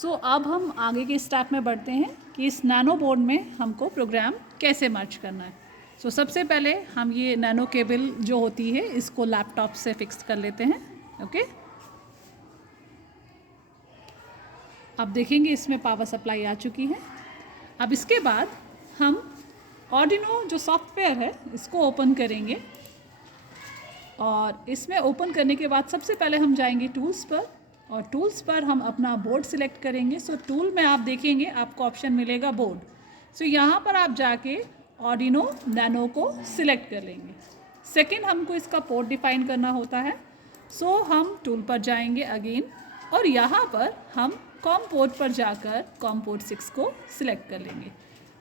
सो अब हम आगे के स्टेप में बढ़ते हैं कि इस नैनो बोर्ड में हमको प्रोग्राम कैसे मर्ज करना है। सो सबसे पहले हम ये नैनो केबल जो होती है इसको लैपटॉप से फिक्स कर लेते हैं। ओके, अब देखेंगे इसमें पावर सप्लाई आ चुकी है। अब इसके बाद हम आर्डिनो जो सॉफ्टवेयर है इसको ओपन करेंगे और इसमें ओपन करने के बाद सबसे पहले हम जाएंगे टूल्स पर और टूल्स पर हम अपना बोर्ड सिलेक्ट करेंगे। सो टूल में आप देखेंगे आपको ऑप्शन मिलेगा बोर्ड। सो यहाँ पर आप जाके आर्डिनो नैनो को सिलेक्ट कर लेंगे। सेकंड हमको इसका पोर्ट डिफाइन करना होता है। सो हम टूल पर जाएंगे अगेन और यहाँ पर हम कॉम पोर्ट पर जाकर कॉम पोर्ट 6 को सिलेक्ट कर लेंगे।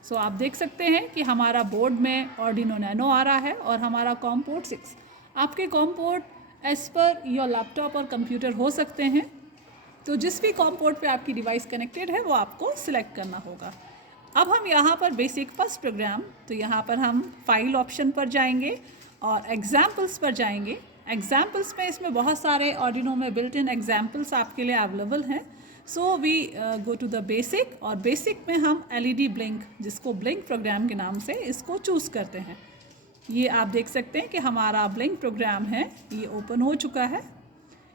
सो आप देख सकते हैं कि हमारा बोर्ड में आर्डिनो नैनो आ रहा है और हमारा कॉम पोर्ट 6। आपके com port as per your laptop और कंप्यूटर हो सकते हैं, तो जिस भी कॉम पोर्ट पे आपकी डिवाइस कनेक्टेड है वो आपको सिलेक्ट करना होगा। अब हम यहाँ पर बेसिक फर्स्ट प्रोग्राम, तो यहाँ पर हम फाइल ऑप्शन पर जाएंगे और एग्जाम्पल्स पर जाएंगे। एग्जाम्पल्स में इसमें बहुत सारे आर्डिनो में बिल्ट इन एग्जाम्पल्स आपके लिए अवेलेबल हैं। So we go to the basic और बेसिक में हम एलईडी ब्लिंक, जिसको ब्लिंक प्रोग्राम के नाम से इसको चूज़ करते हैं। ये आप देख सकते हैं कि हमारा ब्लिंक प्रोग्राम है, ये ओपन हो चुका है।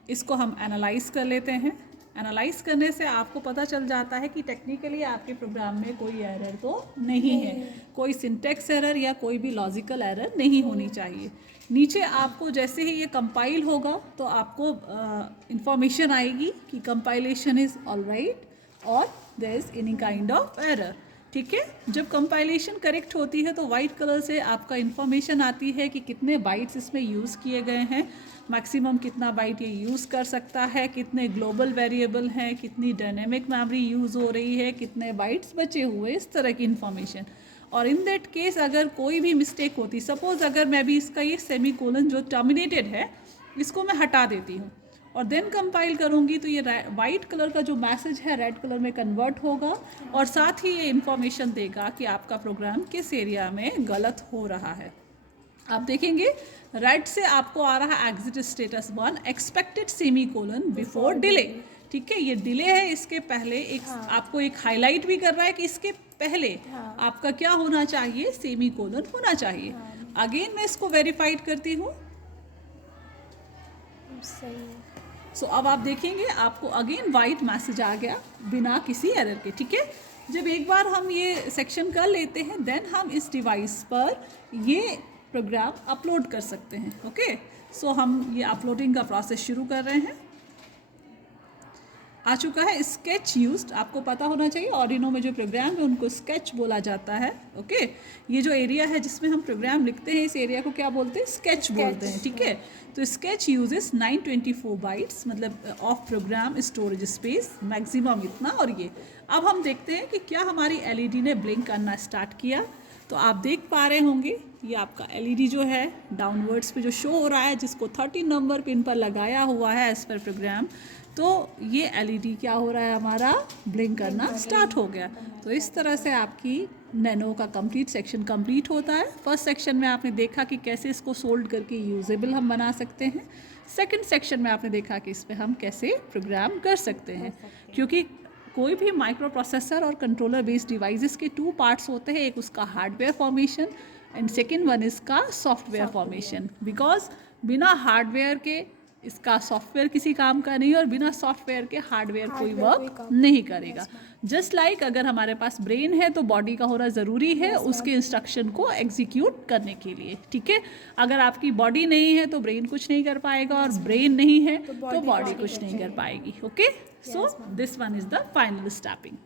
इसको हम एनालाइज कर लेते हैं। एनालाइज करने से आपको पता चल जाता है कि टेक्निकली आपके प्रोग्राम में कोई एरर तो नहीं है, कोई सिंटेक्स एरर या कोई भी लॉजिकल एरर नहीं होनी चाहिए। नीचे आपको जैसे ही ये कंपाइल होगा तो आपको इंफॉर्मेशन आएगी कि कंपाइलेशन इज़ ऑल राइट और there is any kind of error. ठीक है, जब कंपाइलेशन करेक्ट होती है तो वाइट कलर से आपका इंफॉर्मेशन आती है कि कितने बाइट्स इसमें यूज़ किए गए हैं, मैक्सिमम कितना बाइट ये यूज़ कर सकता है, कितने ग्लोबल वेरिएबल हैं, कितनी डायनेमिक मेमोरी यूज़ हो रही है, कितने बाइट्स बचे हुए, इस तरह की इन्फॉर्मेशन। और इन दैट केस अगर कोई भी मिस्टेक होती, सपोज अगर मैं भी इसका ये सेमी कोलन जो टर्मिनेटेड है इसको मैं हटा देती हूँ और देन कंपाइल करूँगी तो ये वाइट कलर का जो मैसेज है रेड कलर में कन्वर्ट होगा और साथ ही ये इन्फॉर्मेशन देगा कि आपका प्रोग्राम किस एरिया में गलत हो रहा है। आप देखेंगे रेड से आपको आ रहा है exit status 1 expected semi colon before delay. ठीक है, ये डिले है, इसके पहले एक आपको एक हाईलाइट भी कर रहा है कि इसके पहले आपका क्या होना चाहिए, सेमी कोलन होना चाहिए। अगेन मैं इसको वेरीफाइड करती हूँ। सो अब आप देखेंगे आपको अगेन वाइट मैसेज आ गया बिना किसी एरर के। ठीक है, जब एक बार हम ये सेक्शन कर लेते हैं देन हम इस डिवाइस पर ये प्रोग्राम अपलोड कर सकते हैं। ओके, सो हम ये अपलोडिंग का प्रोसेस शुरू कर रहे हैं। आ चुका है स्केच यूज्ड, आपको पता होना चाहिए आर्डिनो में जो प्रोग्राम है उनको स्केच बोला जाता है। ओके, ये जो एरिया है जिसमें हम प्रोग्राम लिखते हैं इस एरिया को क्या बोलते हैं, स्केच बोलते हैं। ठीक है, तो स्केच यूजेस 924 बाइट्स मतलब of program storage space maximum इतना। और ये अब हम देखते हैं कि क्या हमारी एलईडी ने ब्लिंक करना स्टार्ट किया। तो आप देख पा रहे होंगे ये आपका एलईडी जो है डाउनवर्ड्स पे जो शो हो रहा है, जिसको 13 नंबर पिन पर लगाया हुआ है एज पर प्रोग्राम, तो ये एलईडी क्या हो रहा है हमारा ब्लिंक करना स्टार्ट हो गया। तो इस तरह से आपकी नैनो का कंप्लीट सेक्शन कंप्लीट होता है। फर्स्ट सेक्शन में आपने देखा कि कैसे इसको सोल्ड करके यूजेबल हम बना सकते हैं। सेकंड सेक्शन में आपने देखा कि इस पर हम कैसे प्रोग्राम कर सकते हैं, क्योंकि कोई भी माइक्रो प्रोसेसर और कंट्रोलर बेस्ड डिवाइसेस के 2 पार्ट्स होते हैं, एक उसका hardware formation and second one इसका सॉफ्टवेयर फॉर्मेशन। बिकॉज बिना हार्डवेयर के इसका सॉफ्टवेयर किसी काम का नहीं और बिना सॉफ्टवेयर के हार्डवेयर कोई वर्क नहीं करेगा। जस्ट लाइक अगर हमारे पास ब्रेन है तो बॉडी का होना ज़रूरी है उसके इंस्ट्रक्शन को एग्जीक्यूट करने के लिए। ठीक है, अगर आपकी बॉडी नहीं है तो ब्रेन कुछ नहीं कर पाएगा और ब्रेन नहीं है तो बॉडी कुछ नहीं कर पाएगी। Okay, so this one is the final stepping.